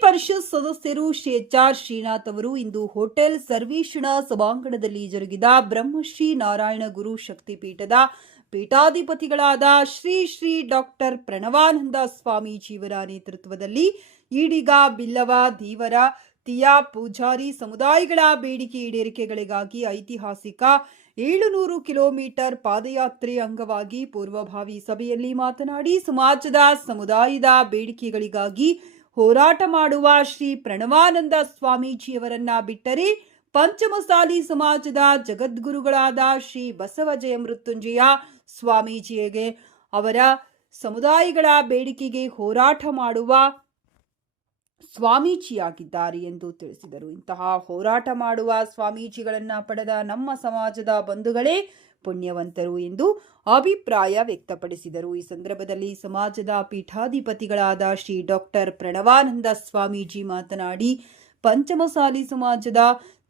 ಪರಿಷತ್ ಸದಸ್ಯರು Shri H R Srinath ಅವರು ಇಂದು hotel ಸರ್ವೇಷಣ ಸಭಾಂಗಣದಲ್ಲಿ ಜರುಗಿದ ಬ್ರಹ್ಮಶ್ರೀ ನಾರಾಯಣ ಗುರು ಶಕ್ತಿಪೀಠದ ಪೀಠಾಧಿಪತಿಗಳಾದ ಶ್ರೀ ಶ್ರೀ ಡಾಕ್ಟರ್ ಪ್ರಣವಾನಂದ ಸ್ವಾಮೀಜಿಯವರ ನೇತೃತ್ವದಲ್ಲಿ ಈಡಿಗ ಬಿಲ್ಲವ ದೀವರ ತಿಯಾ ಪೂಜಾರಿ ಸಮುದಾಯಗಳ ಬೇಡಿಕೆ ಈಡೇರಿಕೆಗಳಿಗಾಗಿ ಐತಿಹಾಸಿಕ ಏಳುನೂರು ಕಿಲೋಮೀಟರ್ ಪಾದಯಾತ್ರೆ ಅಂಗವಾಗಿ ಪೂರ್ವಭಾವಿ ಸಭೆಯಲ್ಲಿ ಮಾತನಾಡಿ, ಸಮಾಜದ ಸಮುದಾಯದ ಬೇಡಿಕೆಗಳಿಗಾಗಿ ಹೋರಾಟ ಮಾಡುವ ಶ್ರೀ ಪ್ರಣವಾನಂದ ಸ್ವಾಮೀಜಿಯವರನ್ನ ಬಿಟ್ಟರೆ ಪಂಚಮಸಾಲಿ ಸಮಾಜದ ಜಗದ್ಗುರುಗಳಾದ ಶ್ರೀ ಬಸವಜಯ ಮೃತ್ಯುಂಜಯ ಸ್ವಾಮೀಜಿಯಗೆ ಅವರ ಸಮುದಾಯಗಳ ಬೇಡಿಕೆಗೆ ಹೋರಾಟ ಮಾಡುವ ಸ್ವಾಮೀಜಿಯಾಗಿದ್ದಾರೆ ಎಂದು ತಿಳಿಸಿದರು. ಇಂತಹ ಹೋರಾಟ ಮಾಡುವ ಸ್ವಾಮೀಜಿಗಳನ್ನ ಪಡೆದ ನಮ್ಮ ಸಮಾಜದ ಬಂಧುಗಳೇ ಪುಣ್ಯವಂತರು ಎಂದು ಅಭಿಪ್ರಾಯ ವ್ಯಕ್ತಪಡಿಸಿದರು. ಈ ಸಂದರ್ಭದಲ್ಲಿ ಸಮಾಜದ ಪೀಠಾಧಿಪತಿಗಳಾದ ಶ್ರೀ ಡಾಕ್ಟರ್ ಪ್ರಣವಾನಂದ ಸ್ವಾಮೀಜಿ ಮಾತನಾಡಿ, ಪಂಚಮಸಾಲಿ ಸಮಾಜದ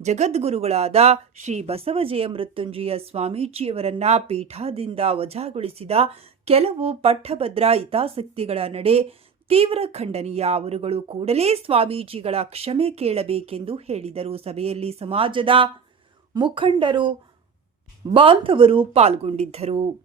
ಜಗದ್ಗುರುಗಳಾದ ಶ್ರೀ ಬಸವಜಯ ಮೃತ್ಯುಂಜಯ ಸ್ವಾಮೀಜಿಯವರನ್ನ ಪೀಠದಿಂದ ವಜಾಗೊಳಿಸಿದ ಕೆಲವು ಪಟ್ಟಭದ್ರ ಹಿತಾಸಕ್ತಿಗಳ ನಡೆ ತೀವ್ರ ಖಂಡನೀಯ ಅವರುಗಳು ಕೂಡಲೇ ಸ್ವಾಮೀಜಿಗಳ ಕ್ಷಮೆ ಕೇಳಬೇಕೆಂದು ಹೇಳಿದರು. ಸಭೆಯಲ್ಲಿ ಸಮಾಜದ ಮುಖಂಡರು ಬಾಂಧವರು ಪಾಲ್ಗೊಂಡಿದ್ದರು.